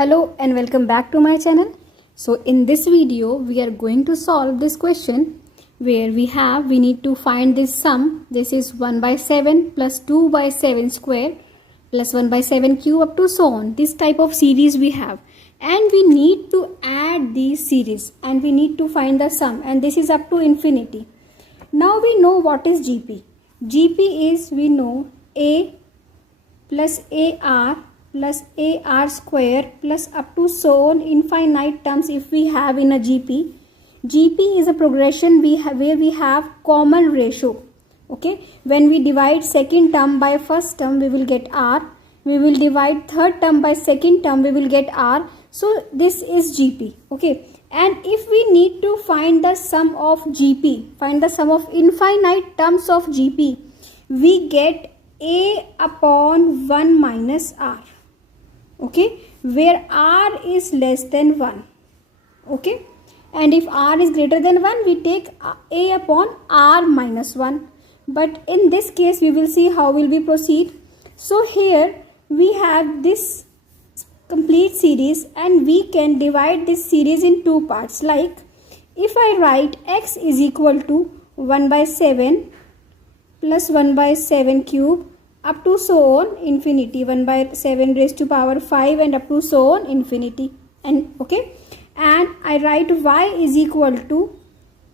Hello and welcome back to my channel. So in this video we are going to solve this question where we need to find this sum. This is 1 by 7 plus 2 by 7 square plus 1 by 7 cube up to so on. This type of series we have, and we need to add these series and we need to find the sum, and this is up to infinity. Now we know what is GP. GP is, we know, A plus AR plus AR square plus up to so on infinite terms if we have in a GP. GP is a progression where we have common ratio. Okay, when we divide second term by first term we will get R. We will divide third term by second term we will get R. So this is GP. Okay, and if we need to find the sum of GP, find the sum of infinite terms of GP, we get A upon 1 minus R. Okay, where R is less than 1. Okay, and if R is greater than 1 we take A upon R minus 1. But in this case we will see how will we proceed. So here we have this complete series and we can divide this series in two parts. Like if I write x is equal to 1 by 7 plus 1 by 7 cube up to so on infinity, 1 by 7 raised to power 5 and up to so on infinity, and okay, and I write y is equal to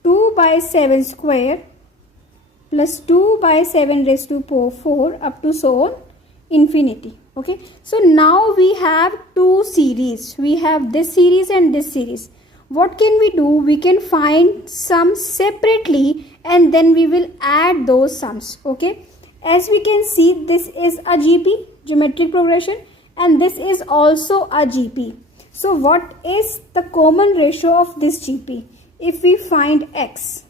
2 by 7 square plus 2 by 7 raised to power 4 up to so on infinity. Okay, so now we have two series. We have this series and this series. What can we do? We can find sums separately and then we will add those sums. Okay, as we can see, this is a GP, geometric progression, and this is also a GP. So what is the common ratio of this GP? If we find x,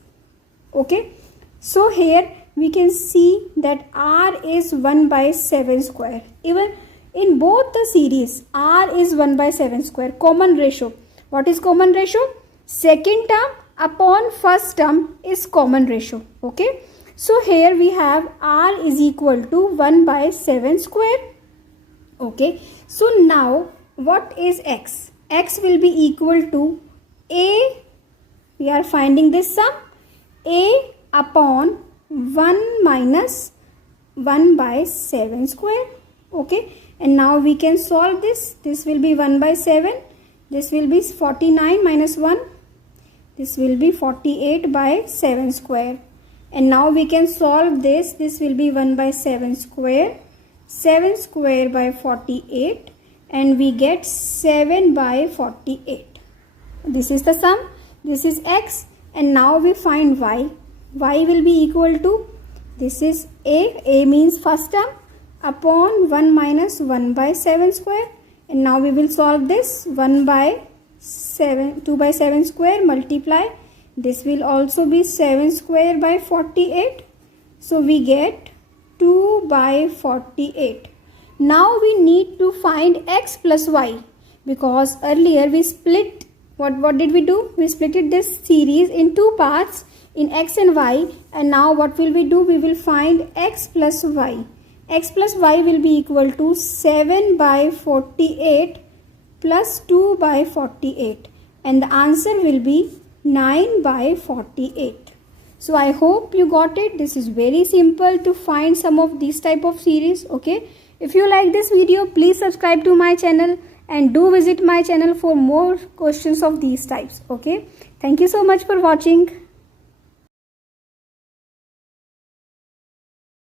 okay, so here we can see that R is 1 by 7 square. Even in both the series, R is 1 by 7 square, common ratio. What is common ratio? Second term upon first term is common ratio. Okay, so here we have R is equal to 1 by 7 square. Okay, so now what is x? X will be equal to A, we are finding this sum, A upon 1 minus 1 by 7 square. Okay, and now we can solve this. This will be 1 by 7. This will be 49 minus 1. This will be 48 by 7 square. And now we can solve this. This will be 1 by 7 square. 7 square by 48. And we get 7 by 48. This is the sum. This is x. And now we find y. Y will be equal to, this is A. A means first term upon 1 minus 1 by 7 square. And now we will solve this. 1 by 7, 2 by 7 square multiply. This will also be 7 square by 48. So we get 2 by 48. Now we need to find x plus y, because earlier we split, what did we do? We split this series in two parts, in x and y, and now what will we do? We will find x plus y. X plus y will be equal to 7 by 48 plus 2 by 48, and the answer will be 9 by 48. So I hope you got it. This is very simple to find some of these type of series. Okay, if you like this video, please subscribe to my channel and do visit my channel for more questions of these types. Okay, thank you so much for watching.